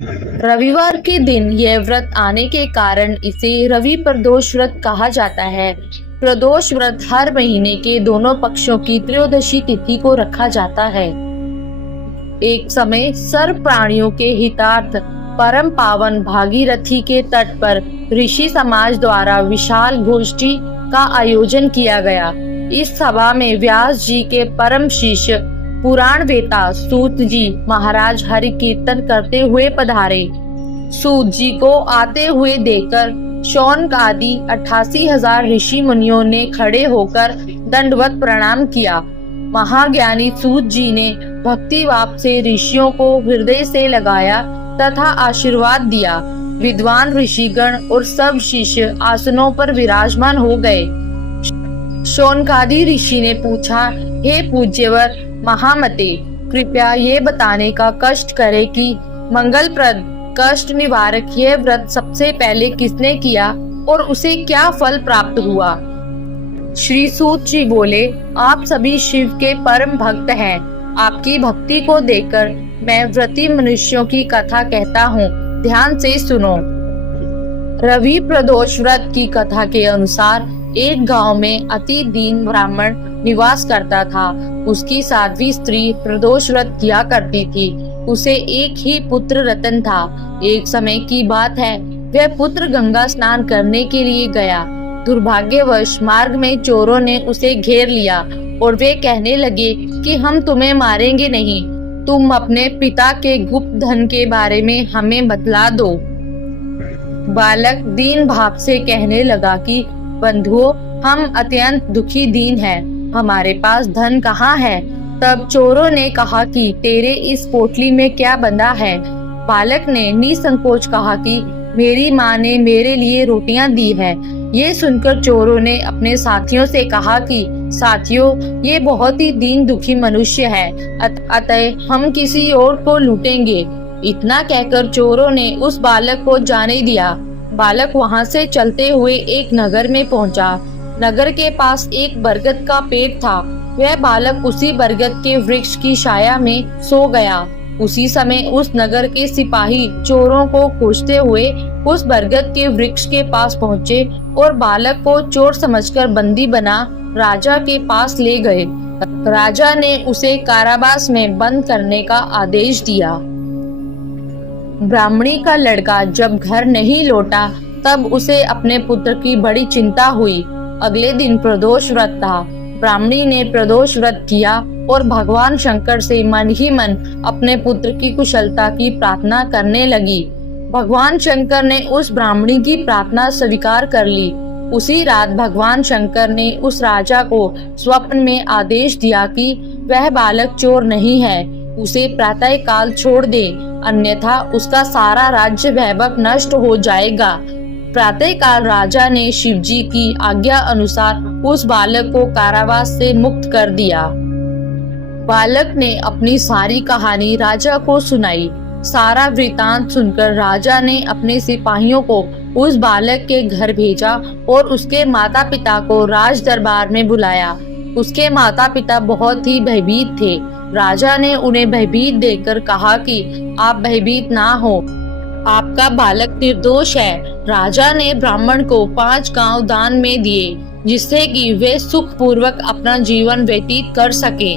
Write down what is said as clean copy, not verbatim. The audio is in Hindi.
रविवार के दिन यह व्रत आने के कारण इसे रवि प्रदोष व्रत कहा जाता है। प्रदोष व्रत हर महीने के दोनों पक्षों की त्रयोदशी तिथि को रखा जाता है। एक समय सर्व प्राणियों के हितार्थ परम पावन भागीरथी के तट पर ऋषि समाज द्वारा विशाल गोष्ठी का आयोजन किया गया। इस सभा में व्यास जी के परम शिष्य पुराण वेता सूत जी महाराज हरि कीर्तन करते हुए पधारे। सूत जी को आते हुए देखकर शौनक आदि 88,000 ऋषि मुनियों ने खड़े होकर दंडवत प्रणाम किया। महाज्ञानी सूत जी ने भक्ति भाव से ऋषियों को हृदय से लगाया तथा आशीर्वाद दिया। विद्वान ऋषिगण और सब शिष्य आसनों पर विराजमान हो गए। शौनकादि ऋषि ने पूछा, हे पूज्यवर महामते, कृपया ये बताने का कष्ट करे कि मंगलप्रद कष्ट निवारक यह व्रत सबसे पहले किसने किया और उसे क्या फल प्राप्त हुआ। श्री सूत जी बोले, आप सभी शिव के परम भक्त हैं। आपकी भक्ति को देखकर मैं व्रती मनुष्यों की कथा कहता हूँ, ध्यान से सुनो। रवि प्रदोष व्रत की कथा के अनुसार एक गांव में अति दीन ब्राह्मण निवास करता था। उसकी साध्वी स्त्री प्रदोष व्रत किया करती थी। उसे एक ही पुत्र रतन था। एक समय की बात है, वह पुत्र गंगा स्नान करने के लिए गया। दुर्भाग्यवश मार्ग में चोरों ने उसे घेर लिया और वे कहने लगे कि हम तुम्हें मारेंगे नहीं, तुम अपने पिता के गुप्त धन के बारे में हमें बतला दो। बालक दीन भाव से कहने लगा कि बंधुओं, हम अत्यंत दुखी दीन हैं, हमारे पास धन कहाँ है। तब चोरों ने कहा कि तेरे इस पोटली में क्या बंधा है। बालक ने निसंकोच कहा कि मेरी माँ ने मेरे लिए रोटियां दी है। ये सुनकर चोरों ने अपने साथियों से कहा कि साथियों, ये बहुत ही दीन दुखी मनुष्य है, अतः हम किसी और को लूटेंगे। इतना कहकर चोरों ने उस बालक को जाने दिया। बालक वहां से चलते हुए एक नगर में पहुंचा। नगर के पास एक बरगद का पेड़ था। वह बालक उसी बरगद के वृक्ष की छाया में सो गया। उसी समय उस नगर के सिपाही चोरों को खोजते हुए उस बरगद के वृक्ष के पास पहुंचे और बालक को चोर समझकर बंदी बना राजा के पास ले गए। राजा ने उसे कारावास में बंद करने का आदेश दिया। ब्राह्मणी का लड़का जब घर नहीं लौटा तब उसे अपने पुत्र की बड़ी चिंता हुई। अगले दिन प्रदोष व्रत था। ब्राह्मणी ने प्रदोष व्रत किया और भगवान शंकर से मन ही मन अपने पुत्र की कुशलता की प्रार्थना करने लगी। भगवान शंकर ने उस ब्राह्मणी की प्रार्थना स्वीकार कर ली। उसी रात भगवान शंकर ने उस राजा को स्वप्न में आदेश दिया कि वह बालक चोर नहीं है, उसे प्रातः काल छोड़ दे, अन्यथा उसका सारा राज्य वैभव नष्ट हो जाएगा। प्रातः काल राजा ने शिवजी की आज्ञा अनुसार उस बालक को कारावास से मुक्त कर दिया। बालक ने अपनी सारी कहानी राजा को सुनाई। सारा वृतांत सुनकर राजा ने अपने सिपाहियों को उस बालक के घर भेजा और उसके माता पिता को राज दरबार में बुलाया। उसके माता पिता बहुत ही भयभीत थे। राजा ने उन्हें भयभीत देखकर कहा कि आप भयभीत ना हो, आपका बालक निर्दोष है। राजा ने ब्राह्मण को 5 गांव दान में दिए, जिससे कि वे सुख पूर्वक अपना जीवन व्यतीत कर सके।